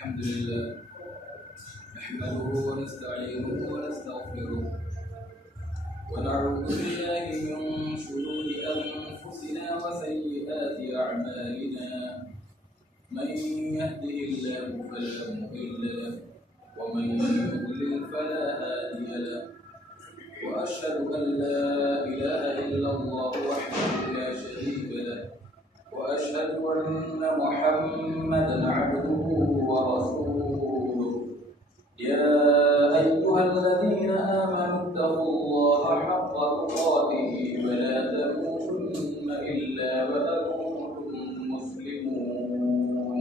الحمد لله نحمده ونستعينه ونستغفره ونعوذ بالله من شرور أنفسنا وسيئات أعمالنا من يهده الله فلا مضل له ومن يضلل فلا هادي له وأشهد أن لا إله إلا الله وحده لا شريك له وأشهد أن محمدا عبده ورسوله يا أيها الذين آمنوا اتقوا الله حق تقاته ولا تموتن إلا وأنتم مسلمون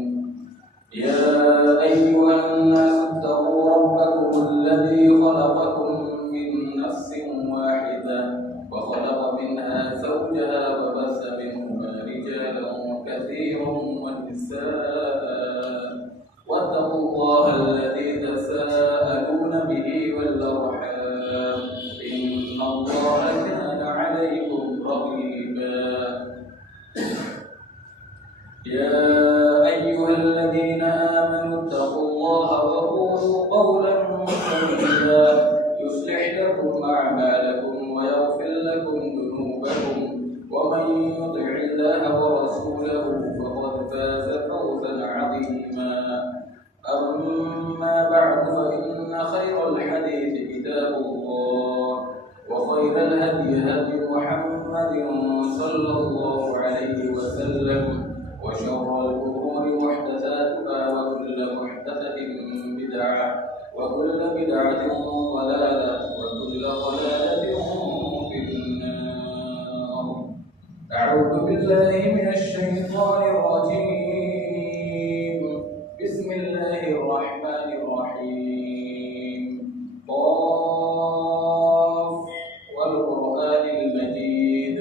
يا أيها الناس اتقوا ربكم الذي خلقكم من نفس واحدة وخلق منها زوجها وبث منهما رجالا كثيرا ونساء واتقوا الله الذي تساءلون به والأرحام إن الله كان عليكم رقيبا يا أيها الذين آمنوا اتقوا الله وقولوا قولا سديدا يصلح لكم أعمالكم ويغفر لكم ذنوبكم ومن يطع الله ورسوله فقد فاز فوزا عظيما أما بعد فإن خير الحديث كتاب الله وخير الهدي هدي محمد صلى الله عليه وسلم وشر الأمور محدثاتها وكل محدثة بدعة وكل بدعة ضلالة وكل ضلالة في النار. أعوذ بالله من الشيطان الرجيم. بسم الله الرحمن الرحيم. قاف والقرآن المجيد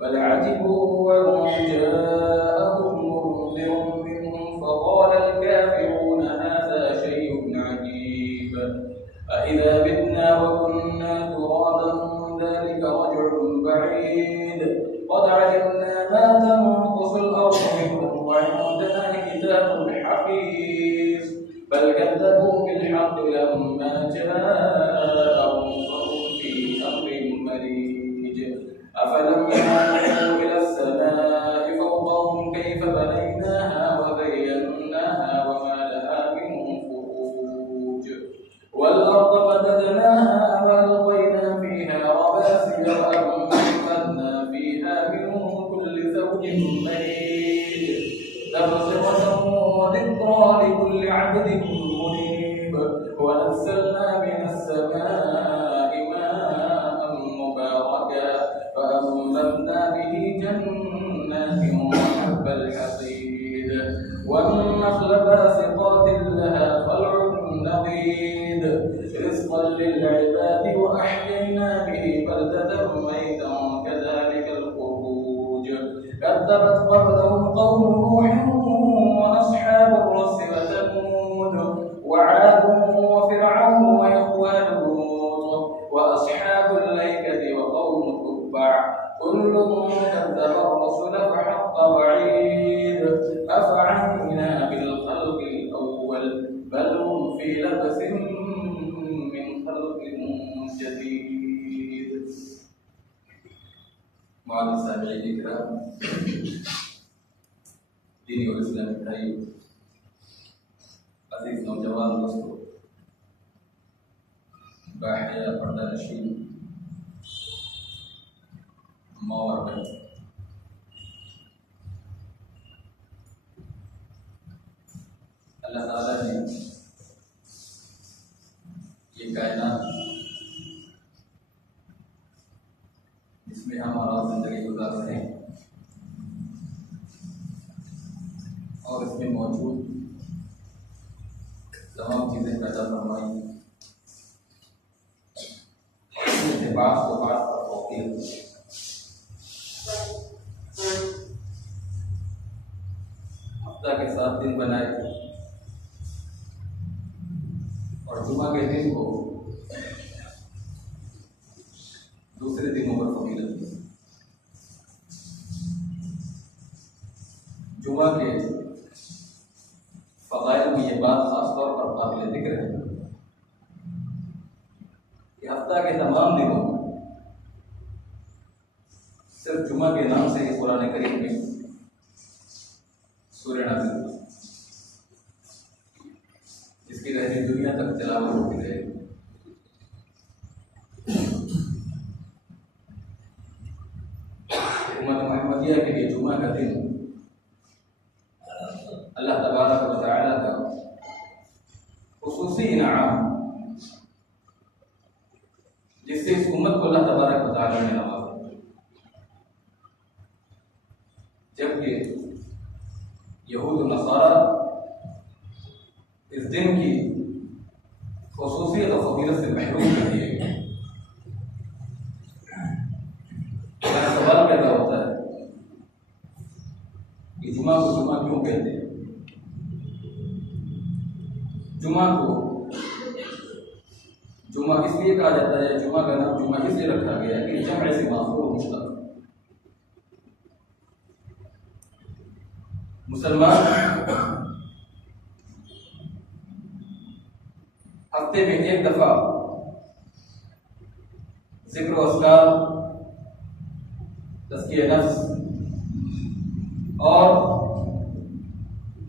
بل عجبوا أن جاءهم منذر منهم فقال الكافرون هذا شيء عجيب أإذا متنا وكنا ترابا ذلك رجع بعيد قد علمنا ما تنقص الأرض منهم وعندنا كتاب حفيظ بل كذبوا بالحق لما جاءهم فهم في أمر مريج أفلم ينظروا إلى السماء فوقهم كيف بنيناها وزيناها وما لها من فروج والأرض مددناها وألقينا فيها رواسي وأنبتنا فيها من كل زوج بهيج تبصرة وذكرى لكل عبد منيب ونزلنا من السماء ماء مباركا فأنبتنا به جنات وحب الحصيد والنخل باسقات لها طلع نضيد رزقا للعباد وأحيينا به بلدة ميتا كذلك الخروج كذبت قبلهم قوم نوح وأصحاب الرس وثمود وعاد وفرعون وإخوان لوط وأصحاب الأيكة وقوم تبع كل كذب الرسل فحق وعيد أفعينا بالخلق الأول بل هم في لبس من خلق جديد. معالي السامعين الكرام دینی اور اسلامی بھائی عزیز نوجوان دوستو باحیا پردہ نشین ماں اور بہن اللہ تعالیٰ نے یہ کائنات جس میں ہمارا زندگی گزار رہے ہیں اور اس میں موجود تمام چیزیں پیدا فرمائی بعض کو بعض پر فوقیت ہفتہ کے 7 دن بنائے اور جمعہ کے دن کو دوسرے دنوں پر فضیلت دی. جمعہ کے فضائل میں یہ بات بات خاص طور پر قابل ذکر ہے کہ ہفتہ کے تمام دنوں میں صرف جمعہ کے نام سے ہی قرآن کریم میں سورہ نازل ہوئی، جس کی رہتی دنیا تک تلاوت ہوتی رہے گی۔ امت محمدیہ کے لیے جمعہ کا دن اللہ تبارک و تعالیٰ کا خصوصی انعام، جس سے اس امت کو اللہ تبارک و تعالیٰ نے نوازا، جبکہ یہود و نصارہ اس دن کی خصوصیت اور فضیلت سے محروم کر دیے گئے۔ سوال پیدا ہوتا ہے کہ جمعہ کو جمعہ کیوں کہتے ہیں؟ جمعہ کو جمعہ اس لیے کہا جاتا ہے، جمعہ کا نام جمعہ اس لیے رکھا گیا ہے کہ جمع سے ماخوذ و مشتق۔ مسلمان ہفتے میں ایک دفعہ ذکر و اذکار، تزکیہ نفس اور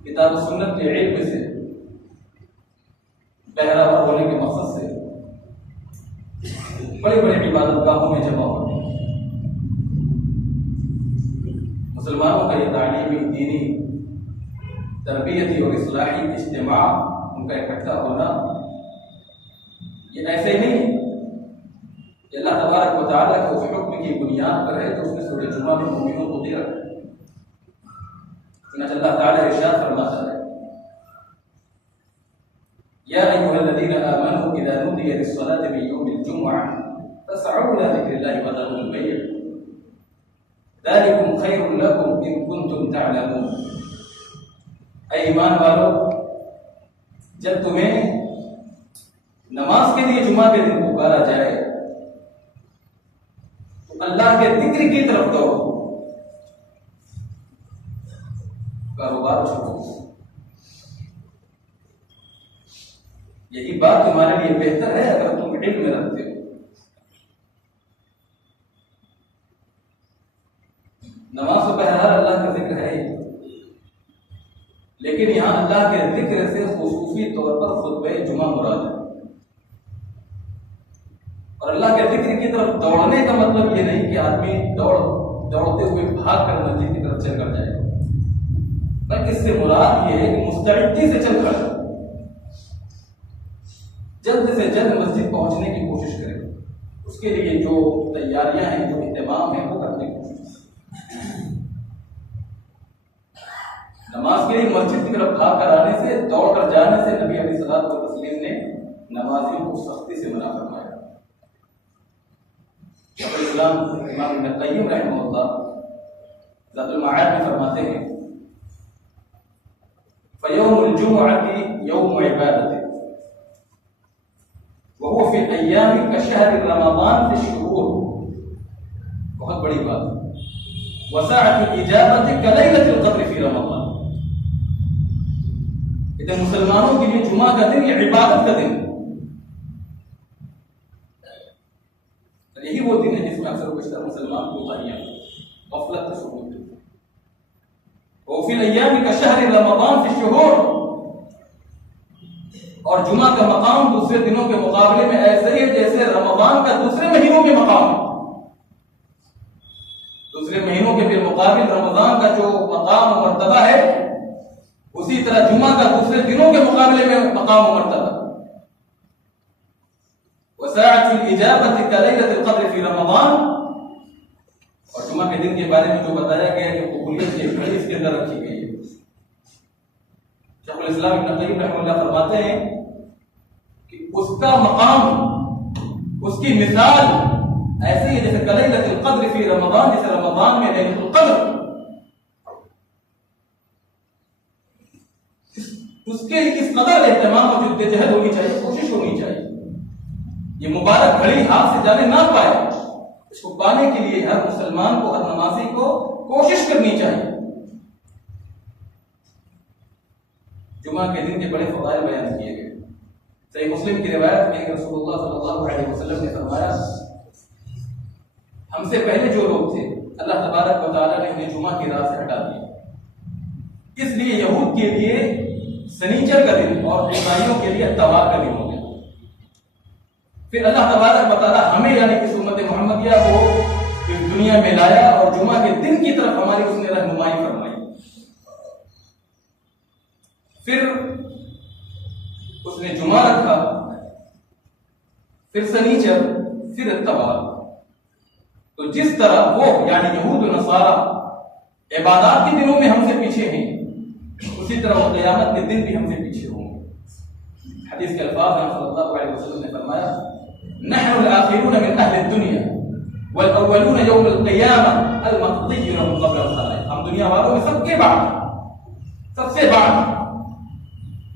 کتاب و سنت کے علم سے بہرہ ہونے کے مقصد سے بڑے بڑے عبادت گاہوں میں جمع ہوتے ہیں۔ مسلمانوں کا یہ تعلیمی، دینی، تربیتی اور اصلاحی اجتماع، ان کا اکٹھا ہونا، یہ ایسے ہی نہیں کہ اللہ تبارک و تعالیٰ کے اس حکم کی بنیاد پر ہے تو اس نے سورہ جمعہ میں مومنوں کو دے رکھا ہے۔ چنانچہ اللہ تعالیٰ ارشاد فرماتا ہے، یا ایھا الذین آمنوا اذا نودی للصلاۃ من یوم الجمعہ فاسعوا الی ذکر اللہ وذروا البیع ذلکم خیر لکم ان کنتم تعلمون۔ اے ایمان والو، جب تمہیں نماز کے لیے جمعہ کے دن پکارا جائے تو اللہ کے ذکر کی طرف دوڑو، کاروبار چھوڑو۔ یہی بات تمہارے لیے بہتر ہے اگر تم علم میں رکھتے ہو۔ نماز و بہرحال اللہ کا ذکر ہے ہی، لیکن یہاں اللہ کے ذکر سے خصوصی طور پر خطبہ جمعہ مراد ہے۔ اور اللہ کے ذکر کی طرف دوڑنے کا مطلب یہ نہیں کہ آدمی دوڑتے ہوئے بھاگ کر مسجد کی طرف چل کر جائے، بلکہ اس سے مراد یہ ہے کہ مستعدی سے چل کر جلد سے جلد مسجد پہنچنے کی کوشش کرے، اس کے لیے جو تیاریاں ہیں، جو اہتمام ہیں، وہ کرنے کی کوشش۔ نماز کے لیے مسجد کی طرف بھاگ کر آنے سے، دوڑ کر جانے سے نبی علیہ الصلوۃ والتسلیم نے نمازیوں کو سختی سے منع فرمایا۔ شیخ الاسلام امام ابن القیم رحمہ اللہ ذات المعاد میں فرماتے ہیں، فَيَوْمُ الْجُمُعَةِ يَوْمُ عِبَادَةٍ وَهُوَ فِي الْأَيَّامِ كَشَهْرِ رَمَضَانِ فِي الشُّهُورِ۔ بہت بڑی بات، وَسَاعَةُ الْإِجَابَةِ كَلَيْلَةِ الْقَدْرِ فِي رَمَضَانِ۔ کہ مسلمانوں کے لیے جمعہ کا دن یہ عبادت کا دن، یہی وہ دن ہے جس میں اکثر و بیشتر مسلمان کوتاہیاں، غفلت کا ثبوت دیتے ہیں۔ وفی الايام كشهر رمضان في الشهور، اور جمعہ کا مقام دوسرے دنوں کے مقابلے میں ایسے ہی جیسے رمضان کا دوسرے مہینوں میں مقام ہے۔ دوسرے مہینوں کے بالمقابل رمضان کا جو مقام و مرتبہ ہے، اسی طرح جمعہ کا دوسرے دنوں کے مقابلے میں مقام و مرتبہ۔ وساعة الإجابة كليلة القدر في رمضان، اور جمعہ کے دن کے بارے میں جو بتایا گیا ہے کہ قبولیت کی گھڑی اس کے اندر رکھی گئی ہے۔ شیخ الاسلام ابن القیم رحمہ اللہ فرماتے ہیں کہ اس کا مقام، اس کی مثال ایسے ہی جیسے کلیلۃ القدر فی رمضان، جیسے رمضان میں لیلۃ القدر، اس کے اس قدر اہتمام اور جدوجہد ہونی چاہیے، کوشش ہونی چاہیے۔ یہ مبارک گھڑی ہاتھ سے جانے نہ پائے، اس کو پانے کے لیے ہر مسلمان کو، ہر نمازی کو کوشش کرنی چاہیے۔ جمعہ کے دن کے بڑے فضائل بیان کیے گئے۔ صحیح مسلم کی روایت میں رسول اللہ صلی اللہ علیہ وسلم نے فرمایا ہم سے پہلے جو لوگ تھے اللہ تبارک و تعالیٰ نے انہیں جمعہ کی رات سے ہٹا دیا، اس لیے یہود کے لیے سنیچر کا دن اور عیسائیوں کے لیے اتوار کا دن ہو گیا۔ پھر اللہ تبارک و تعالیٰ ہمیں یعنی کہ امت محمدیہ کو اس دنیا میں لایا اور جمعہ کے دن کی طرف ہماری اس نے رہنمائی فرمائی۔ پھر اس نے جمعہ رکھا، پھر سنیچر، پھر اتوار۔ تو جس طرح وہ یعنی یہود و نصارہ عبادات کے دنوں میں ہم سے پیچھے ہیں، اسی طرح وہ قیامت کے دن بھی ہم سے پیچھے ہوں گے۔ حدیث کے الفاظ ہیں صلی اللہ علیہ وسلم نے فرمایا نحن الآخرون من اہل الدنیا والاولون یوم القیامہ المقضی لهم قبل الخلائق۔ ہم دنیا والوں میں سب سے بعد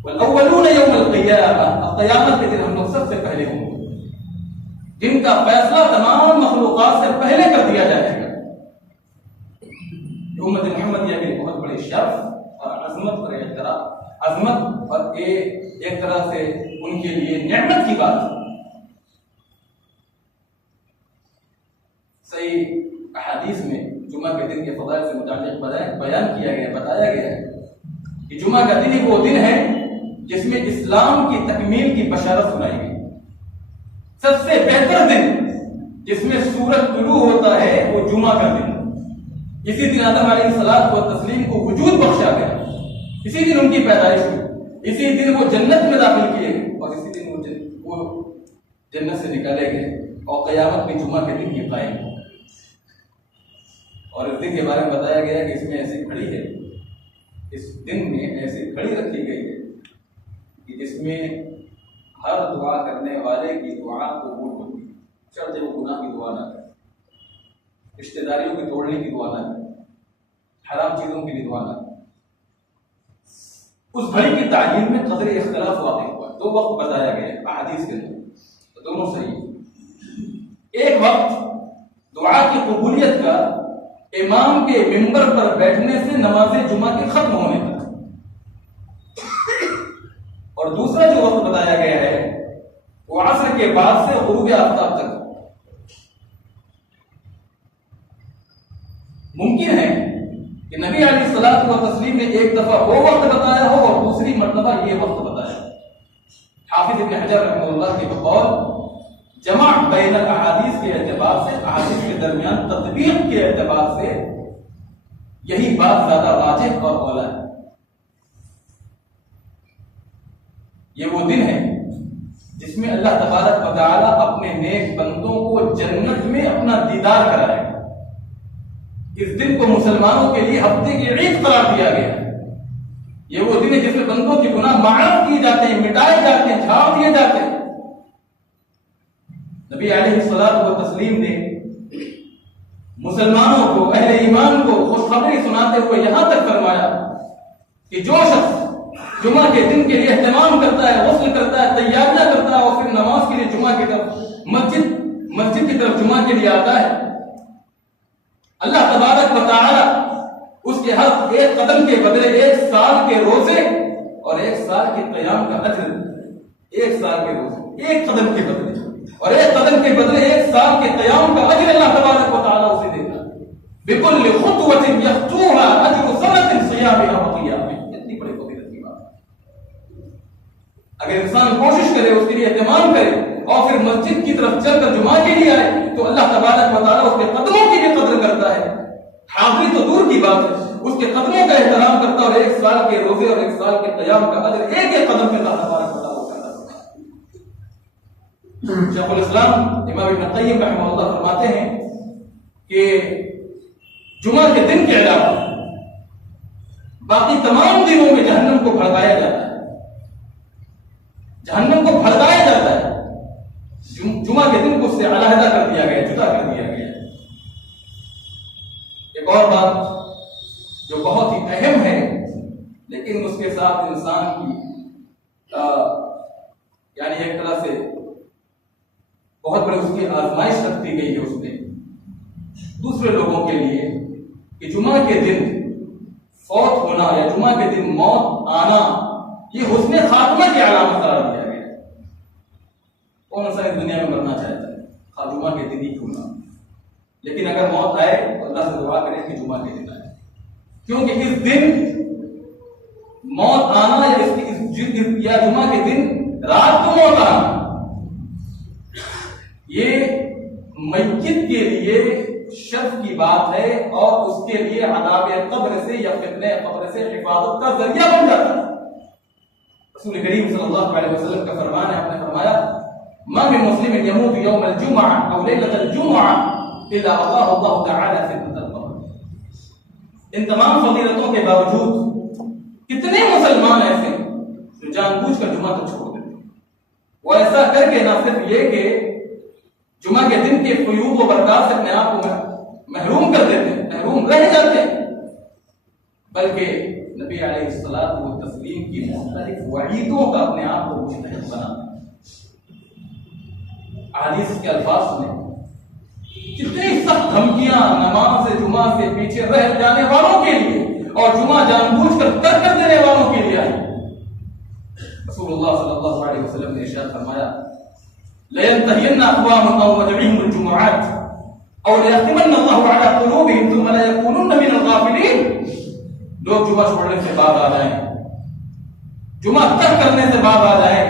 والاولون یوم القیامہ، قیامت کے دن ہم لوگ سب سے پہلے ہوں گے، جن کا فیصلہ تمام مخلوقات سے پہلے کر دیا جائے گا۔ امت محمدیہ کے بہت بڑے شرف اور عظمت اور احترام، عظمت اور ایک طرح سے ان کے لیے نعمت کی بات ہے۔ صحیح احادیث میں جمعہ کے دن کے فضائل سے متعلق بیان کیا گیا، بتایا گیا ہے کہ جمعہ کا دن ہی وہ دن ہے جس میں اسلام کی تکمیل کی بشارت سنائی گئی۔ سب سے بہتر دن جس میں سورج طلوع ہوتا ہے وہ جمعہ کا دن۔ اسی دن آدم علیہ السلام و تسلیم کو وجود بخشا گیا، اسی دن ان کی پیدائش ہوئی، اسی دن وہ جنت میں داخل کیے گئے اور اسی دن وہ جنت سے نکالے گئے اور قیامت میں جمعہ کے دن کی قائم ہو۔ اور اس دن کے بارے میں بتایا گیا کہ اس میں ایسی گھڑی ہے، اس دن میں ایسی گھڑی رکھی گئی ہے کہ جس میں ہر دعا کرنے والے کی دعا قبول ہوتی ہے، چاہے وہ گناہ کی دعا نہ کرے، رشتہ داریوں کے توڑنے کی دعا نہ کرے، حرام چیزوں کی بھی دعا نہ کرے۔ اس گھڑی کی تعین میں قدر اختلاف واقع ہوا، دو وقت بتایا گیا احادیث کے اندر، دونوں صحیح۔ ایک وقت دعا کی قبولیت کا امام کے منبر پر بیٹھنے سے نماز جمعہ کے ختم ہونے تک، اور دوسرا جو وقت بتایا گیا ہے وہ عصر کے بعد سے غروب آفتاب تک۔ ممکن ہے کہ نبی علیہ الصلوۃ والتسلیم نے ایک دفعہ وہ وقت بتایا ہو اور دوسری مرتبہ یہ وقت بتایا۔ حافظ ابن حجر رحمہ اللہ کے بقول جمع بین الاحادیث کے اعتبار سے، احادیث کے درمیان تطبیق کے اعتبار سے یہی بات زیادہ واضح اور اولا ہے۔ یہ وہ دن ہے جس میں اللہ تبارک و تعالی اپنے نیک بندوں کو جنت میں اپنا دیدار کرائے گا۔ اس دن کو مسلمانوں کے لیے ہفتے کی عید قرار دیا گیا ہے۔ یہ وہ دن ہے جس میں بندوں کے گناہ معاف کیے جاتے ہیں، مٹائے جاتے ہیں، جھاڑ دیے جاتے ہیں۔ نبی علیہ الصلوۃ والتسلیم نے مسلمانوں کو، اہل ایمان کو خوشخبری سناتے ہوئے یہاں تک فرمایا کہ جو شخص جمعہ کے دن کے لیے اہتمام کرتا ہے، غسل کرتا ہے، تیاریاں کرتا ہے اور پھر نماز کے لیے جمعہ کی طرف مسجد کی طرف جمعہ کے لیے آتا ہے، اللہ تبارک و تعالی اس کے ہر ایک قدم کے بدلے 1 سال کے روزے اور 1 سال کے قیام کا اجر، 1 سال کے روزے، 1 قدم کے بدلے اور 1 قدم کے بدلے 1 سال کے قیام کا اجر اللہ تبارک و تعالی اسے دیتا ہے۔ بكل خطوة يخطوها اجر سنة صيامها وقيامها۔ اتنی بڑی فضیلت کی بات ہے۔ اگر انسان کوشش کرے، اس کے لیے اہتمام کرے اور پھر مسجد کی طرف چل کر جمعہ کے لیے آئے تو اللہ تبارک و تعالی اس کے قدموں کی بھی قدر کرتا ہے۔ حاضری تو دور کی بات ہے، اس کے قدموں کا احترام کرتا ہے اور 1 سال کے روزے اور 1 سال کے قیام کا اجر ایک قدم پہ اللہ تبارک و تعالی کرتا ہے۔ شیخ الاسلام امام ابن قیم رحمہ اللہ فرماتے ہیں کہ جمعہ کے دن کے علاوہ باقی تمام دنوں میں جہنم کو بھڑکایا جاتا ہے، جہنم کو بھڑکایا جاتا ہے۔ جمعہ کے دن کو اس سے علیحدہ کر دیا گیا، جدا کر دیا گیا۔ ایک اور بات جو بہت ہی اہم ہے لیکن اس کے ساتھ انسان کی یعنی ایک طرح سے بہت بڑی اس کی آزمائش رکھتی گئی ہے اس نے دوسرے لوگوں کے لیے کہ جمعہ کے دن فوت ہونا یا جمعہ کے دن موت آنا خاتمہ کی علامت قرار دیا گیا ہے۔ کون انسان دنیا میں مرنا چاہتا ہے جمعہ کے دن ہی کیوں نہ، لیکن اگر موت آئے تو اللہ سے دعا کریں کہ جمعہ کے دن آئے، کیونکہ اس دن موت آنا یا جمعہ کے دن رات کو موت آنا یہ میت کے لیے شرف کی بات ہے اور اس کے لیے عذاب قبر سے یا فتنہ قبر سے حفاظت کا ذریعہ بن جاتا ہے۔ رسول کریم صلی اللہ علیہ وسلم کا فرمان ہے، آپ نے فرمایا ما من مسلم يموت يوم الجمعة او ليلة الجمعة الا وقاه الله تعالى فتنة القبر۔ ان تمام فضیلتوں کے باوجود کتنے مسلمان ایسے جو جان بوجھ کر جمعہ کو چھوڑ دیتے ہیں، وہ ایسا کر کے نہ صرف یہ کہ جمعہ کے دن کے فیوض و برکات سے اپنے آپ کو محروم کر دیتے ہیں، محروم رہ جاتے ہیں، بلکہ نبی علیہ الصلوۃ والتسلیم کی مختلف وعیدوں کا اپنے آپ کو مستحق بناتے ہیں۔ حدیث کے الفاظ سنیں، کتنی سخت دھمکیاں نماز جمعہ سے پیچھے رہ جانے والوں کے لیے اور جمعہ جان بوجھ کر ترک کر دینے والوں کے لیے آئی۔ رسول اللہ صلی اللہ علیہ وسلم نے ارشاد فرمایا لَيَنْتَهِيَنَّ أَقْوَامٌ أَوْ وَدَعِهِمُ الْجُمُعَاتِ أَوْ لَيَخْتِمَنَّ اللَّهُ عَلَى قُلُوبِهِمْ ثُمَّ لَا يَكُونُنَّ مِنَ الْغَافِلِينَ۔ لوگ جمعہ چھوڑنے سے بعد آ جائیں، جمعہ ترک کرنے سے بعد آ جائیں،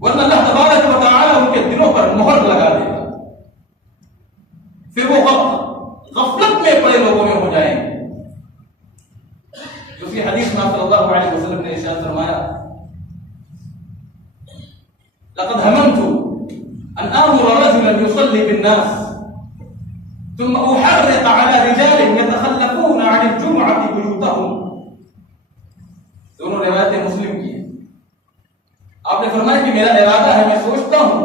ورنہ اللہ تبارک و تعالی ان کے دلوں پر مہر لگا دے گا، پھر وہ غفلت میں پڑے لوگوں میں ہو جائیں۔ دوسری حدیث میں صلی اللہ علیہ وسلم نے ارشاد فرمایا لقد هممت ان امر رجلا يصلي بالناس ثم احرق على رجال يتخلفون عن الجمعة بيوتهم۔ دونوں روایتیں مسلم کی ہیں۔ آپ نے فرمایا کہ میرا ارادہ ہے، میں سوچتا ہوں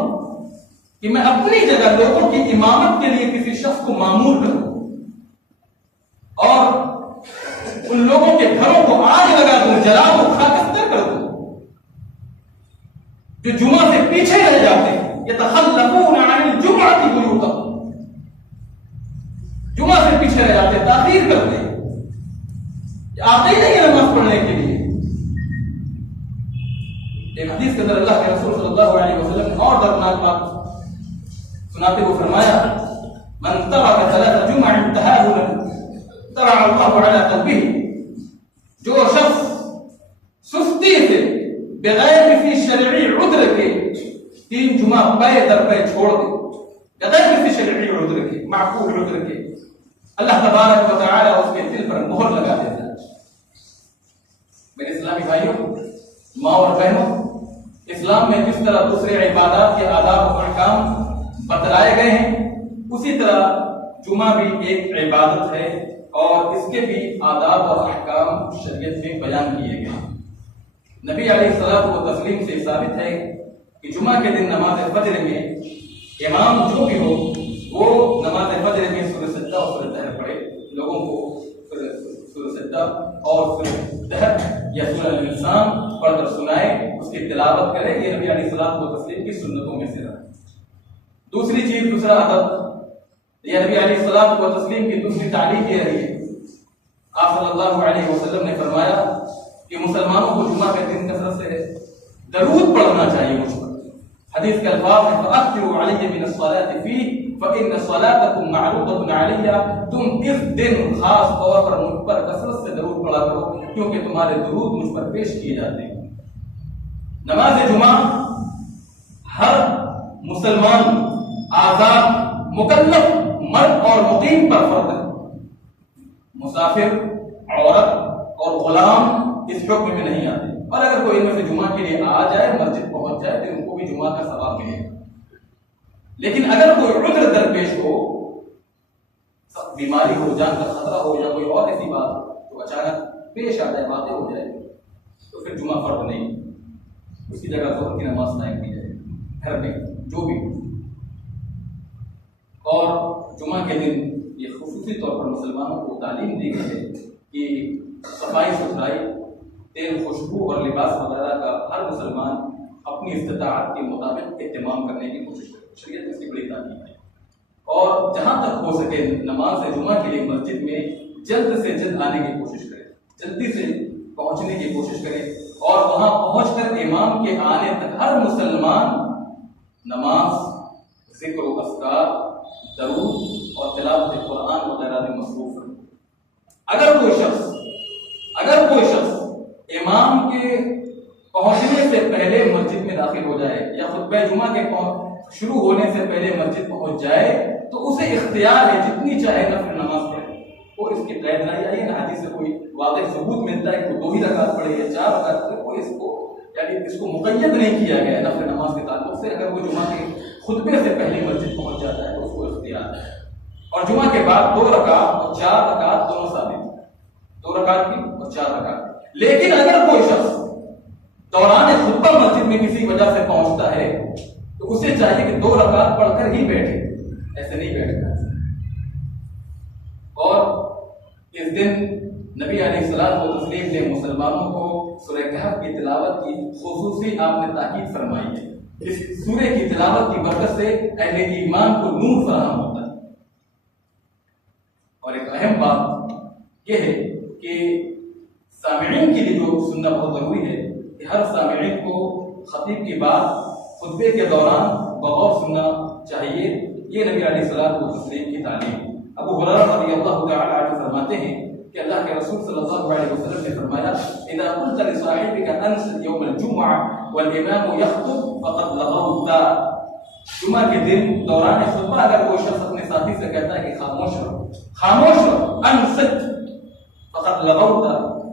کہ میں اپنی جگہ لوگوں کی امامت کے لیے کسی شخص کو مامور کروں اور ان لوگوں کے گھروں کو آگ لگا دوں، جلا دوں، خاکستر کر دوں جو جمعہ سے پیچھے رہ جاتے ہیں، یتخلفون عن الجمعة بیوتهم، جمعہ سے پیچھے رہ جاتے ہیں، تاخیر کرتے ہیں، آتے ہی نہیں نماز پڑھنے کے لیے۔ ایک حدیث کے اندر اللہ کے رسول صلی اللہ علیہ وسلم نے اور دردناک بات سناتے ہوئے فرمایا من ترک ثلاث جمع تهاونا ترع اللہ علی قلبہ، جو شخص سستی سے بغیر کسی شرعی عذر کے 3 جمعہ پے در پے چھوڑ دے، بغیر کسی شرعی عذر کے، معقول عذر کے، اللہ تبارک و تعالی اس کے دل پر مہر لگا دیتا ہے۔ میرے اسلامی بھائیوں، ماں اور بہنوں، اسلام میں جس طرح دوسرے عبادات کے آداب و احکام بتلائے گئے ہیں، اسی طرح جمعہ بھی ایک عبادت ہے اور اس کے بھی آداب اور احکام شریعت میں بیان کیے گئے ہیں۔ نبی علیہ الصلوۃ والتسلیم سے ثابت ہے کہ جمعہ کے دن نماز فجر میں امام جو بھی ہو وہ نماز فجر میں سورہ سجدہ اور سورہ طہر پڑھے، لوگوں کو سورہ سجدہ اور سورہ طہر یا سورہ الانسان پڑھ کر سنائے، اس کی تلاوت کرے، یہ نبی علیہ الصلوۃ والتسلیم کی سنتوں میں سے رہا۔ دوسری چیز، دوسرا ادب، یہ نبی علیہ الصلوۃ والتسلیم کی دوسری تعلیم یہ رہی ہے، آپ صلی اللہ علیہ وسلم نے فرمایا کہ مسلمانوں کو جمعہ کے دن کثرت سے درود پڑھنا چاہیے مجھ پر۔ حدیث کے الفاظ ہیں فَأَكْثِرُوا عَلَيَّ مِنَ الصَّلَاةِ فِيهِ فَإِنَّ صَلَاتَكُمْ مَعْرُوضَةٌ عَلَيَّ، تم اس دن خاص طور پر مجھ پر کثرت سے درود پڑھا کرو کیونکہ تمہارے درود مجھ پر پیش کیے جاتے ہیں۔ نماز جمعہ ہر مسلمان آزاد مکلف مرد اور مقیم پر فرض ہے، مسافر، عورت اور غلام اس حکم میں نہیں آتے، اور اگر کوئی ان میں سے جمعہ کے لیے آ جائے، مسجد پہنچ جائے، تو ان کو بھی جمعہ کا ثواب ملے گا۔ لیکن اگر کوئی عذر درپیش ہو، بیماری ہو، جان کا خطرہ ہو یا کوئی اور ایسی بات تو اچانک پیش آ جائے، باتیں ہو جائے، تو پھر جمعہ فرض نہیں، اس کی جگہ ظہر کی نماز قائم کی جائے گھر میں جو بھی۔ اور جمعہ کے دن یہ خصوصی طور پر مسلمانوں کو تعلیم دی گئی ہے کہ صفائی ستھرائی، تیل، خوشبو اور لباس وغیرہ کا ہر مسلمان اپنی استطاعت کے مطابق اہتمام کرنے کی کوشش کرے، شریعت میں اس کی بڑی تعلیم ہے۔ اور جہاں تک ہو سکے نماز جمعہ کے لیے مسجد میں جلد سے جلد آنے کی کوشش کرے، جلدی سے پہنچنے کی کوشش کرے اور وہاں پہنچ کر امام کے آنے تک ہر مسلمان نماز، ذکر و اذکار، درود اور تلاوت قرآن وغیرہ میں مصروف ہے۔ اگر کوئی شخص امام کے پہنچنے سے پہلے مسجد میں داخل ہو جائے یا خطبہ جمعہ کے شروع ہونے سے پہلے مسجد پہنچ جائے تو اسے اختیار ہے جتنی چاہے نفل نماز پڑھے، وہ اس کی قید نہیں آئی ہے، حدیث سے کوئی واضح ثبوت ملتا ہے کہ 2 ہی رکعت پڑھے یا 4 رکعت پڑھے، کوئی اس کو مقید نہیں کیا گیا ہے نفل نماز کے تعلق سے۔ اگر وہ جمعہ کے خطبے سے پہلے مسجد پہنچ جاتا ہے تو اس کو اختیار ہے، اور جمعہ کے بعد 2 رکعت اور 4 رکعت دونوں ثابت ہیں، 2 رکعت بھی اور 4 رکعت۔ لیکن اگر کوئی شخص دوران خطبہ مسجد میں کسی وجہ سے پہنچتا ہے تو اسے چاہیے کہ 2 رکعت پڑھ کر ہی بیٹھے، ایسے نہیں بیٹھنا۔ اور اس دن نبی علیہ الصلوۃ والتسلیم نے مسلمانوں کو سورہ کہف کی تلاوت کی خصوصی آپ نے تاکید فرمائی ہے۔ اس سورہ کی تلاوت کی برکت سے اہل ایمان کو نور فراہم ہوتا ہے۔ اور ایک اہم بات یہ ہے کہ سامعین کے لیے جو سننا بہت ضروری ہے کہ ہر سامعین کو خطیب کی بات خطبے کے دوران بغور سننا چاہیے، یہ نبی علیہ الصلوۃ والتسلیم کی تعلیم۔ ابو ہریرہ رضی اللہ تعالی عنہ فرماتے ہیں کہ اللہ کے رسول صلی اللہ علیہ وسلم نے فرمایا اذا قلت لصاحبك انصت يوم الجمعه والامام يخطب فقد لغوت۔ جمعہ کے دن دوران خطبہ اگر کوئی شخص اپنے ساتھی سے کہتا ہے کہ خاموش رہو انصت فقد لغوت،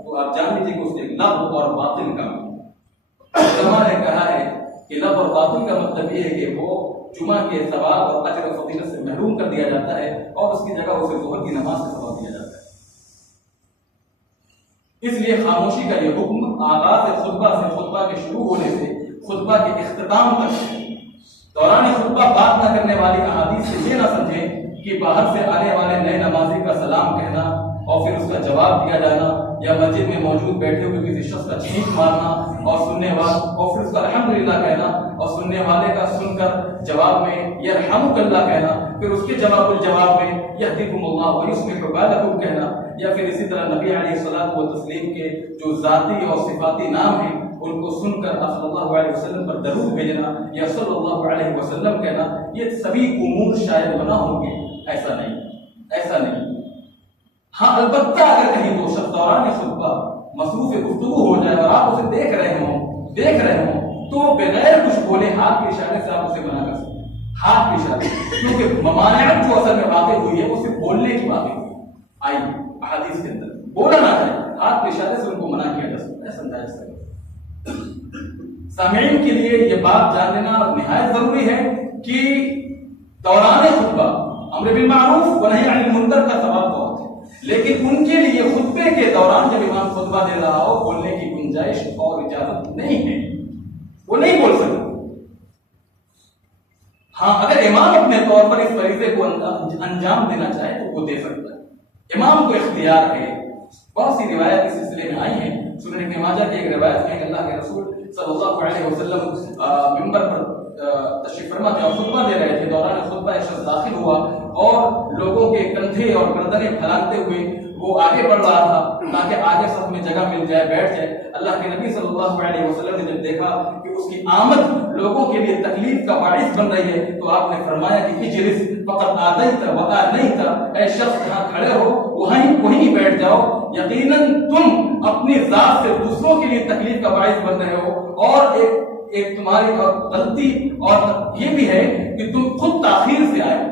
تو آپ جان لیجیے کہ اس نے لغو اور باطل کا، علماء نے کہا ہے کہ لغو اور باطل کا مطلب یہ ہے کہ وہ جمعہ کے ثواب اور اجر و فضیلت سے محروم کر دیا جاتا ہے اور اس کی جگہ اسے ظہر کی نماز کا ثواب دیا جاتا ہے۔ اس لیے خاموشی کا یہ حکم آغاز خطبہ سے خطبہ کے شروع ہونے سے خطبہ کے اختتام تک ہے۔ دوران خطبہ بات نہ کرنے والی احادیث سے یہ نہ سمجھیں کہ باہر سے آنے والے نئے نمازی کا سلام کہنا اور پھر اس کا جواب دیا جانا، یا مسجد میں موجود بیٹھے ہوئے کسی شخص کا چھینک مارنا اور سننے والا اور پھر اس کا الحمدللہ کہنا اور سننے والے کا سن کر جواب میں یرحمک اللہ کہنا، پھر اس کے جواب میں یہدیکم اللہ ویصلح بالکم کہنا، یا پھر اسی طرح نبی علیہ الصلوۃ والتسلیم کے جو ذاتی اور صفاتی نام ہیں ان کو سن کر صلی اللہ علیہ وسلم پر درود بھیجنا یا صلی اللہ علیہ وسلم کہنا، یہ سبھی امور شاید بنا ہوں گے، ایسا نہیں۔ ہاں البتہ اگر کہیں وہ شخص دوران خطبہ مصروف گفتگو ہو جائے اور آپ اسے دیکھ رہے ہوں تو بغیر کچھ بولے ہاتھ کے اشارے سے آپ اسے منع کر سکتے ہیں، ہاتھ کے اشارے، کیونکہ ممانعت جو اصل میں واقع ہوئی ہے وہ صرف بولنے کی باتیں آئی احادیث کے اندر، بولا نہ جائے، ہاتھ کے اشارے سے ان کو منع کیا جا سکتا ہے، سمجھایا جا سکتا ہے۔ سامعین کے لیے یہ بات جان لینا نہایت ضروری ہے کہ دوران خطبہ امر بالمعروف و نہی عن المنکر کا ثواب بہت ہے، لیکن ان کے لیے خطبے کے دوران جب امام خطبہ دے رہا ہو بولنے کی گنجائش اور اجازت نہیں ہے، وہ نہیں بول سکتے۔ ہاں اگر امام اپنے طور پر اس فریضے کو انجام دینا چاہے تو وہ دے سکتا ہے، امام کو اختیار ہے۔ بہت سی روایت اس سلسلے میں آئی ہیں، سنن ابن ماجہ کی ایک روایت میں اللہ کے رسول صلی اللہ علیہ وسلم منبر پر تشریف فرما تھے اور خطبہ دے رہے تھے، دوران خطبہ ایک شخص داخل ہوا اور لوگوں کے کندھے اور گردنیں پھیلاتے ہوئے وہ آگے بڑھ رہا تھا تاکہ آگے صف میں جگہ مل جائے، بیٹھ جائے۔ اللہ کے نبی صلی اللہ علیہ وسلم نے جب دیکھا کہ اس کی آمد لوگوں کے لیے تکلیف کا باعث بن رہی ہے تو آپ نے فرمایا کہ اجلس فقط آتیت و آنیت، اے شخص جہاں کھڑے ہو وہیں بیٹھ جاؤ، یقیناً تم اپنی ذات سے دوسروں کے لیے تکلیف کا باعث بن رہے ہو، اور ایک تمہاری غلطی اور یہ بھی ہے کہ تم خود تاخیر سے آئے،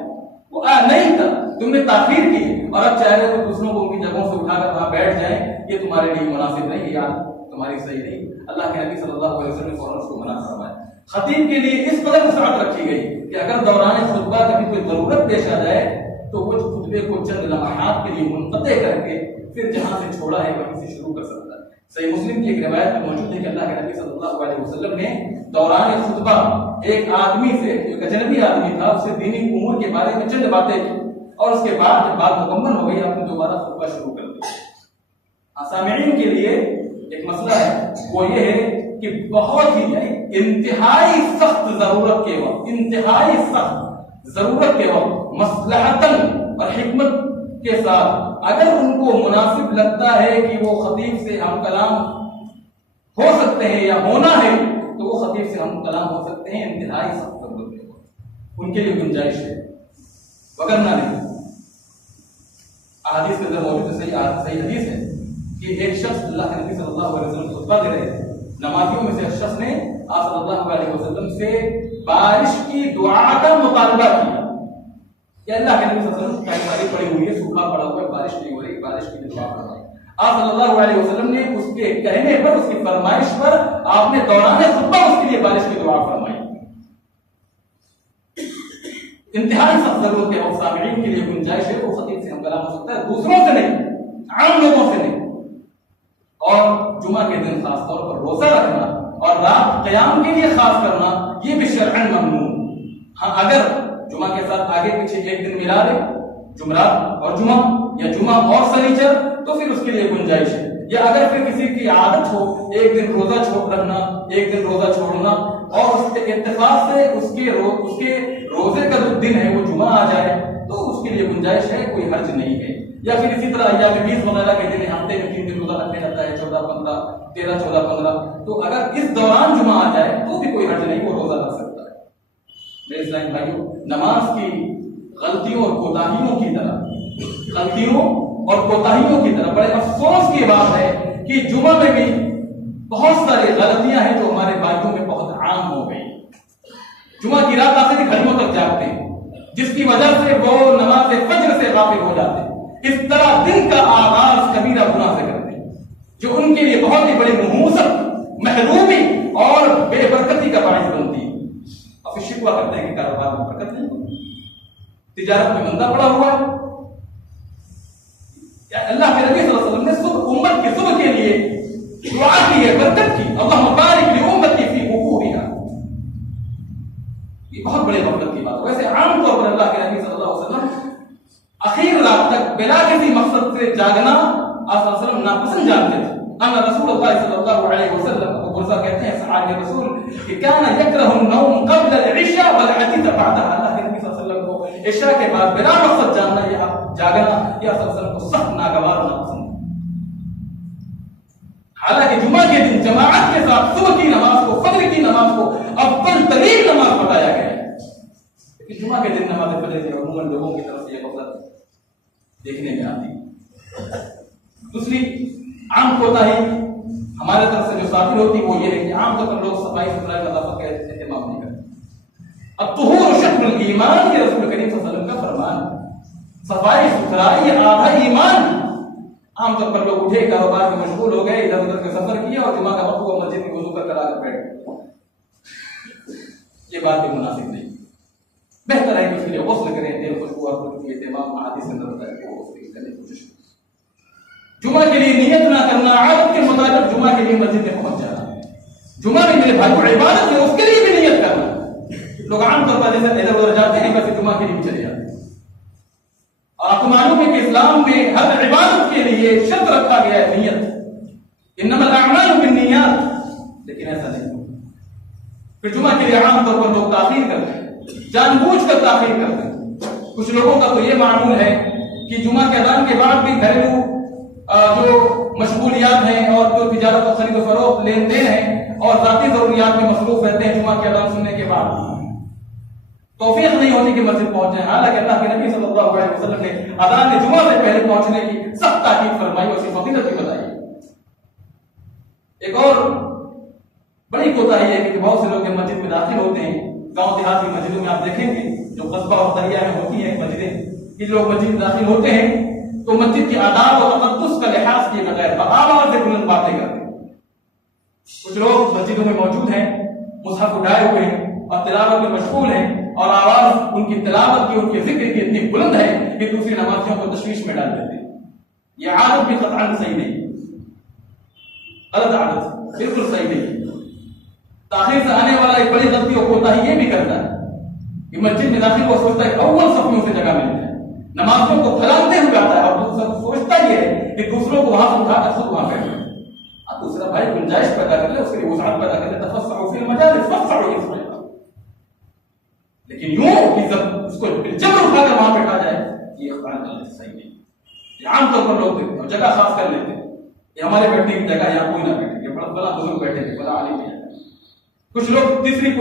وہ نہیں تھا، تم نے تاخیر کی اور اب چاہ رہے تو دوسروں کو ان کی جگہوں سے اٹھا کر وہاں بیٹھ جائیں، یہ تمہارے لیے مناسب نہیں، یا تمہاری صحیح نہیں۔ اللہ کے نبی صلی اللہ علیہ وسلم نے فوراً اس کو منع فرمایا۔ خطیب کے لیے اس قدر وسعت رکھی گئی کہ اگر دوران خطبہ کبھی کوئی ضرورت پیش آ جائے تو وہ خطبے کو چند لمحات کے لیے منقطع کر کے پھر جہاں سے چھوڑا ہے وہیں سے شروع کر سکتا ہے۔ صحیح مسلم کی ایک روایت میں موجود ہے کہ اللہ کے نبی صلی اللہ علیہ وسلم نے دوران خطبہ ایک آدمی سے، ایک اجنبی آدمی تھا، اسے دینی امور کے بارے میں چند باتیں کی اور اس کے بعد جب بات مکمل ہو گئی آپ نے دوبارہ خطبہ شروع کر دیا۔ سامعین کے لیے ایک مسئلہ ہے، وہ یہ ہے کہ بہت ہی انتہائی سخت ضرورت کے وقت مصلحتاً اور حکمت کے ساتھ اگر ان کو مناسب لگتا ہے کہ وہ خطیب سے ہم کلام ہو سکتے ہیں یا ہونا ہے تو وہ خطیب سے ہم کلام ہو سکتے ہیں، انتہائی سخت ضرورت ہے، ان کے لیے گنجائش ہے، وگرنہ نہیں۔ احادیث کے اندر موجود ہے، صحیح حدیث ہے کہ ایک شخص اللہ کے نبی صلی اللہ علیہ وسلم خطبہ دے رہے تھے، نمازیوں میں سے ایک شخص نے آپ صلی اللہ علیہ وسلم سے بارش کی دعا کا مطالبہ کیا کہ اللہ کے نبی صلی اللہ علیہ وسلم بارش پڑی ہوئی ہے، سوکھا پڑا ہوا ہے، بارش نہیں ہو رہی، بارش کی دعا کر رہا ہے۔ آپ صلی اللہ علیہ وسلم نے اس کے کہنے پر، اس کی فرمائش پر آپ نے دوران خطبہ اس کے لیے بارش کی دعا فرمائی۔ انتہائی سخت ضرورت ہے اور سامعین کے لیے گنجائش ہے، وہ خطیب سے ہم کلام ہو سکتا ہے، دوسروں سے نہیں، عام لوگوں سے نہیں۔ اور جمعہ کے دن خاص طور پر روزہ رکھنا اور رات قیام کے لیے خاص کرنا یہ بھی شرعاً ممنوع۔ ہاں اگر جمعہ کے ساتھ آگے پیچھے ایک دن ملا لے، جمعرات اور جمعہ یا جمعہ اور سنیچر، تو پھر اس کے لیے گنجائش ہے۔ یا اگر پھر کسی کی عادت ہو ایک دن روزہ چھوڑ رکھنا، ایک دن روزہ چھوڑنا، اور اس کے اتفاق سے اس کے روزے کا جو دن ہے وہ جمعہ آ جائے، تو اس کے لیے گنجائش ہے، کوئی حرج نہیں ہے۔ یا پھر اسی طرح ایام بیس وغیرہ کے دن ہفتے میں 3 دن روزہ رکھا جاتا ہے، 14 15 13 14 15، تو اگر اس دوران جمعہ آ جائے تو بھی کوئی حرج نہیں، وہ روزہ رکھ سکتا ہے۔ میرے اسلامی بھائیوں، نماز کی غلطیوں اور کوتاہیوں کی طرح بڑے افسوس کی بات ہے کہ جمعہ میں بھی بہت ساری غلطیاں ہیں جو ہمارے بھائیوں میں بہت عام ہو گئی۔ جمعہ کی رات آخری گھڑیوں تک جاگتے ہیں، جس کی وجہ سے وہ نماز فجر سے غافل ہو جاتے ہیں۔ اس طرح دن کا آغاز کبیرہ گناہ سے کرتے ہیں، جو ان کے لیے بہت ہی بڑی نحوست، محرومی اور بے برکتی کا باعث بنتی ہے۔ اور پھر شکوہ کرتے ہیں کہ کاروبار میں برکت نہیں ہوتی، تجارت میں مندہ پڑا ہوا ہے۔ اللہ کے نبی صلی اللہ علیہ وسلم نے امت کی صبح کے لیے دعا کی ہے، برکت کی، اللہم بارک لامتی فی بکورہا۔ یہ بہت بڑے برکت کی بات ہے۔ ویسے عام طور پر اللہ کے نبی صلی اللہ علیہ وسلم اخیر رات تک بلا کسی مقصد سے جاگنا آپ صلی اللہ علیہ وسلم ناپسند جانتے تھے۔ ان رسول اللہ صلی اللہ علیہ وسلم، ابو برزہ کہتے ہیں صحابی رسول کہ کان یکرہ النوم قبل العشاء والحدیث بعدها۔ اللہ کے نبی صلی اللہ علیہ وسلم کو عشاء کے بعد بلا مقصد جاننا یا جاگنا یا صلی اللہ علیہ وسلم کو سخت ناگوار اور ناپسند۔ حالانکہ جمعہ کے دن جماعت کے ساتھ صبح کی نماز کو، فجر کی نماز کو افضل ترین نماز بتایا گیا ہے، لیکن جمعہ کے دن نماز فجر سے عموماً لوگوں کی طرف سے یہ غفلت دیکھنے میں آتی ہے۔ دوسری عام کوتاہی ہمارے طرف سے جو ظاہر ہوتی وہ یہ ہے کہ عام طور پر لوگ صفائی ستھرائی نظافت کا اہتمام نہیں کرتے۔ الطہور شطر الایمان، یہ رسول کریم صلی اللہ علیہ وسلم کا فرمان ہے، صفائی ستھرائی یہ آدھا ایمان۔ عام طور پر لوگ اٹھے، کاروبار میں مشغول ہو گئے، ادھر ادھر کا سفر کیا اور جمعہ کا وقت ہوا، مسجد میں وضو کر آ کر بیٹھ گئے۔ یہ بات بھی مناسب نہیں۔ بہتر ہے کہ اس کے لیے غسل کریں، تیل خوشبو اور کی اہتمام حدیث کے اندر بتایا کہ غسل کرنے کی کوشش کریں۔ جمعہ کے لیے نیت نہ کرنا، عادت کے مطابق جمعہ کے لیے مسجد میں پہنچ جانا۔ جمعہ میں میرے بھائی کو عبادت ہے، اس کے لیے بھی نیت کرنا۔ لوگ عام طور پر جیسے ادھر ادھر جاتے ہیں ویسے جمعہ کے لیے بھی چلے جاتے ہیں۔ اور آپ کو معلوم ہے کہ اسلام میں ہر عبادت کے لیے شرط رکھا گیا ہے نیت، انما الاعمال بالنیات، لیکن ایسا نہیں۔ پھر جمعہ کے لیے عام طور پر لوگ تاخیر کرتے ہیں، جان بوجھ کر تاخیر کرتے ہیں۔ کچھ لوگوں کا تو یہ معمول ہے کہ جمعہ کے اذان کے بعد بھی گھریلو جو مشغولیات ہیں اور جو تجارت و خرید و فروخت لین دین ہیں اور ذاتی ضروریات میں مصروف رہتے ہیں، جمعہ کے اذان سننے کے بعد توفیق نہیں ہوتی کہ مسجد پہنچ جائیں۔ حالانکہ اللہ کے نبی صلی اللہ علیہ وسلم نے اذان جمعہ سے پہلے پہنچنے کی سخت تاکید فرمائی اور اس کی فضیلت بھی بتائی۔ ایک اور بڑی کوتاہی ہے کہ بہت سے لوگ مسجد میں داخل ہوتے ہیں، گاؤں دیہات کی مسجدوں میں آپ دیکھیں گے جو قصبہ اور قریہ میں ہوتی ہیں مسجدیں، کہ لوگ مسجد میں داخل ہوتے ہیں تو مسجد کے آداب اور تقدس کا لحاظ کیے بغیر آواز سے بلند باتیں کرتے ہیں۔ کچھ لوگ مسجدوں میں موجود ہیں، مصحف اٹھائے ہوئے ہیں اور تلاوت میں مشغول ہیں، اور آواز ان کی تلاوت کی، ان کے ذکر کی اتنی بلند ہے کہ دوسری نمازیوں کو تشویش میں ڈال دیتے ہیں۔ یہ عادت بھی قطعاً صحیح نہیں، غلط عادت، بالکل صحیح نہیں۔ تاخیر سے آنے والا ایک بڑی غلطی اور کوتاہی یہ بھی کرتا ہے کہ مسجد میں داخل وہ سوچتا ہے کہ اول صف میں اسے جگہ ملتی ہے، نمازیوں کو پھیلاتے ہوئے آتا ہے اور دوسرا سوچتا یہ ہے کہ دوسروں کو وہاں سے اٹھا کر خود وہاں بیٹھ جائے۔ اب دوسرا بھائی گنجائش پیدا کر لے، اس کے لیے وسعت پیدا کر لے، تفسحوا فی المجالس فافسحوا فی الصلاۃ۔ لیکن یوں کہ جب اس کو جبر اٹھا کر وہاں بیٹھا جائے، یہ اقدار صحیح نہیں۔ عام طور پر لوگ دیکھتے ہیں اور جگہ خاص کر لیتے ہیں کہ ہمارے بیٹھنے کی جگہ یہاں کوئی نہ بیٹھے، یہ بڑا فلاں بزرگ بیٹھے تھے، فلاں عالم ہے. کچھ لوگ تیسری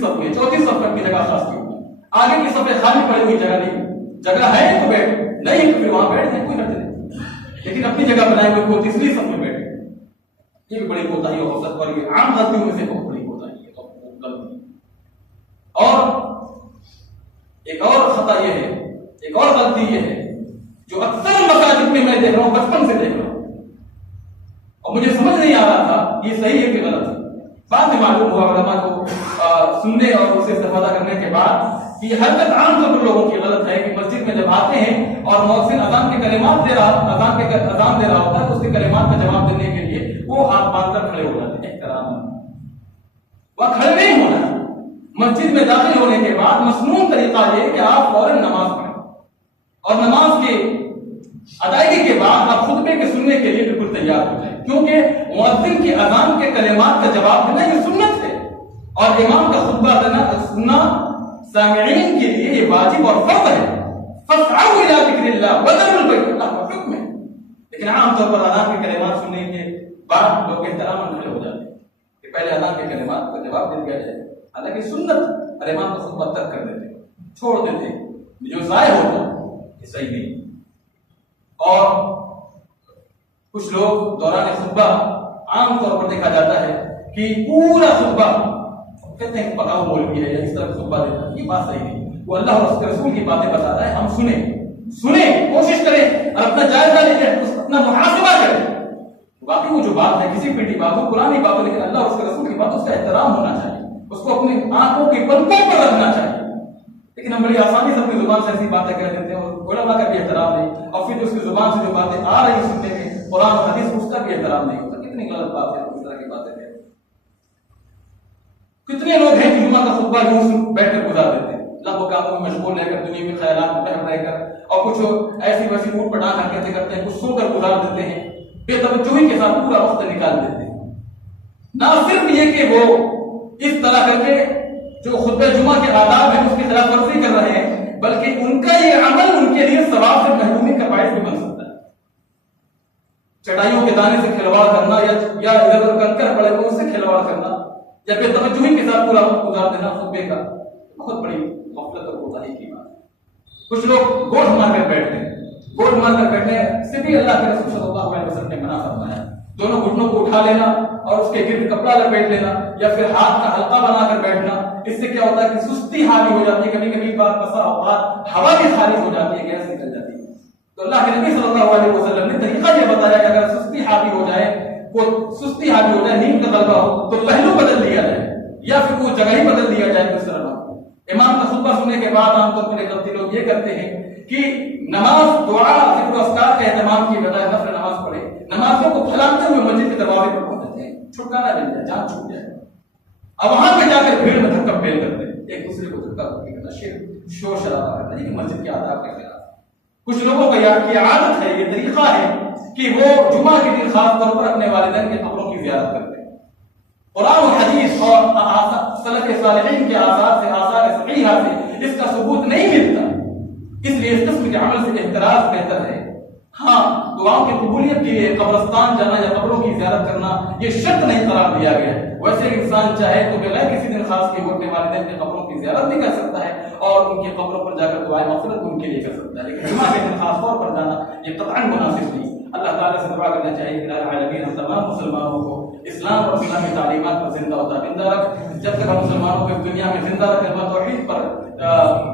صف میں، چوتھی صف میں جگہ خاص کی ہوئی، آگے کی صفیں خالی پڑی ہوئی، جگہ نہیں، جگہ ہے تو بیٹھ، نہیں تو پھر وہاں بیٹھ جائیں، کوئی حرج نہیں، لیکن اپنی جگہ بنائے ہوئے کو تیسری صف میں بیٹھے. یہ بھی بڑی کوتاہی اور غفلت اور یہ عام غلطیوں میں سے بہت بڑی کوتاہی ہے. اور ایک اور خطا یہ ہے، ایک اور غلطی یہ ہے جو اکثر مساجد میں میں دیکھ رہا ہوں، بچپن سے دیکھ رہا ہوں، اور مجھے سمجھ نہیں آ رہا تھا یہ صحیح ہے کہ غلط ہے. بعد میں معلوم ہوا علماء کو سننے اور اسے استفادہ کرنے کے بعد کہ یہ حرکت عام طور پر لوگوں کی غلط ہے کہ مسجد میں جب آتے ہیں اور مؤذن اذان کے کلمات دے رہا، اذان دے رہا ہوتا ہے تو اس کے کلمات کا جواب دینے کے لیے وہ ہاتھ باندھ کر کھڑے ہو جاتے ہیں. احترام وہاں کھڑے نہیں ہونا. مسجد میں داخل ہونے کے بعد مسنون طریقہ یہ کہ آپ فوراً نماز پڑھیں اور نماز کے ادائیگی کے بعد آپ خطبے کے سننے کے لیے بالکل تیار ہو جائیں، کیونکہ مؤذن کی اذان کے کلمات کا جواب دینا یہ سنت ہے اور امام کا خطبہ دینا سننا سامعین کے لیے یہ واجب اور فرض ہے. فاسعوا الى ذکر اللہ وذروا البیع، اللہ کا حکم ہے. لیکن عام طور پر اذان کے کلمات سننے کے بعد لوگ احترام کھڑے ہو جاتے ہیں کہ پہلے اذان کے کلمات کا جواب دے دیا جائے، حالانکہ سنت اور امام کا خطبہ ترک کر دیتے، چھوڑ دیتے، جو ضائع ہوتا یہ صحیح نہیں. اور کچھ لوگ دوران خطبہ عام طور پر دیکھا جاتا ہے کہ پورا خطبہ کہتے ہیں پکاؤ مولوی ہے یا اس طرح خطبہ دیتا ہے. یہ بات صحیح نہیں. وہ اللہ اور اس کے رسول کی باتیں بتاتا ہے، ہم سنیں، کوشش کریں اور اپنا جائزہ لے لیں، اپنا محاسبہ کریں. باقی وہ جو بات ہے کسی پیٹی بات ہو، پرانی بات ہو، لیکن اللہ اور اس کے رسول کی بات، اس کا احترام ہونا چاہیے، اس کو اپنی آنکھوں کی پلکوں پر رکھنا چاہیے. لیکن ہم بڑی آسانی سے اپنی زبان سے ایسی باتیں کہہ دیتے ہیں اور علماء کا بھی احترام نہیں، اور پھر اس کی زبان سے جو باتیں آ رہی سننے میں قرآن و حدیث اس کا بھی احترام نہیں ہوتا. کتنی غلط بات ہے اس طرح کی باتیں کہتے ہیں. کتنے لوگ ہیں جو جمعہ کا خطبہ یوں بیٹھ کر گزار دیتے ہیں، لب و کاموں میں مشغول رہ کر، دنیا میں خیالات میں رہ کر، اور کچھ ایسی ویسی اوٹ پٹانگ حرکتیں کرتے ہیں، کچھ سو کر گزار دیتے ہیں، بے توجہی کے ساتھ پورا وقت نکال دیتے ہیں. نہ صرف یہ کہ وہ اس طرح کر کے جو خطبہ جمعہ کے آداب ہیں اس کی خلاف ورزی کر رہے ہیں، بلکہ ان کا یہ عمل ان کے لیے ثواب سے محرومی کا باعث بھی بن سکتا ہے. چٹائیوں کے دانے سے کھلواڑ کرنا یا ادھر ادھر کنکر پڑے ہوئے اس سے کھلواڑ کرنا یا بے توجہی کے ساتھ پورا وقت گزار دینا خطبے کا، بہت بڑی غفلت اور کوتاہی کی بات ہے. کچھ لوگ گوٹ مار کر بیٹھتے ہیں. گوٹ مار کر بیٹھنے سے بھی اللہ کے رسول صلی اللہ علیہ وسلم نے منع فرمایا. دونوں گھٹنوں کو اٹھا لینا اور اس کے گرد کپڑا لپیٹ لینا یا پھر ہاتھ کا حلقہ بنا کر بیٹھنا، اس سے کیا ہوتا ہے کہ سستی حاوی ہو جاتی ہے. کبھی کبھی بسا اوقات ہوا بھی خارج ہو جاتی ہے، گیس نکل جاتی ہے. تو اللہ کے نبی صلی اللہ علیہ وسلم نے طریقہ یہ بتایا کہ اگر سستی حاوی ہو جائے، نیند کا غلبہ ہو تو پہلو بدل لیا جائے یا پھر کوئی جگہ ہی بدل دیا جائے. اس طرح امام کا خطبہ سننے کے بعد عام طور پر غلطی لوگ یہ کرتے ہیں کہ نماز، دعا، ذکر و اذکار کا اہتمام کی بجائے نفل نماز پڑھے، نمازوں کو پھیلاتے ہوئے مسجد کے دروازے پر پہنچتے ہیں، چھٹکارا مل جائے، جان چھوٹ جائے. اب وہاں پہ جا کر بھیڑ میں دھکا پھیل کرتے ہیں، ایک دوسرے کو دھکا دھکی کرنا، شور شرابہ کرنا، یہ مسجد کے آداب کے خلاف. کچھ لوگوں کا یہ عادت ہے، یہ طریقہ ہے کہ وہ جمعہ کے دن خاص طور پر اپنے والدین کے قبروں کی زیارت کرتے ہیں. قرآن و حدیث اور سلف صالحین کے آثار صحیحہ سے اس کا ثبوت نہیں ملتا، اس لیے اس قسم کے عمل سے احتراز بہتر ہے. ہاں، دعاؤں کی قبولیت کے لیے قبرستان جانا یا قبروں کی زیارت کرنا یہ شرط نہیں قرار دیا گیا ہے. ویسے انسان چاہے تو بغیر کسی دن خاص کے اپنے والدین کے قبروں کی زیارت بھی کر سکتا ہے اور ان کی قبروں پر جا کر دعائیں مغفرت ان کے لیے کر سکتا ہے، لیکن جمعہ کے دن خاص طور پر جانا یہ قطعاً مناسب نہیں. اللہ تعالیٰ سے دعا کرنا چاہیے کہ الہ العالمین ہم تمام مسلمانوں کو اسلام اور اسلامی تعلیمات پر زندہ و تابندہ رکھ. جب تک ہم مسلمانوں کو دنیا میں زندہ رکھ، کلمہ توحید پر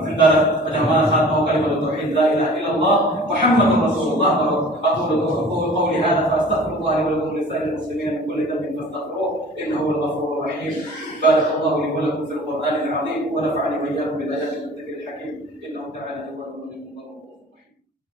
زندہ رکھ، ہمارا خاتمہ کلمہ توحید لا الہ الا اللہ محمد رسول اللہ کرو. اقول قولي هذا فاستغفر الله لي ولكم ولسائر المسلمين من كل ذنب فاستغفروه انه هو الغفور الرحيم. بارك الله لي ولكم في القرآن العظيم ونفعني واياكم بالايات والذكر الحكيم انه تعالى جواد منكم.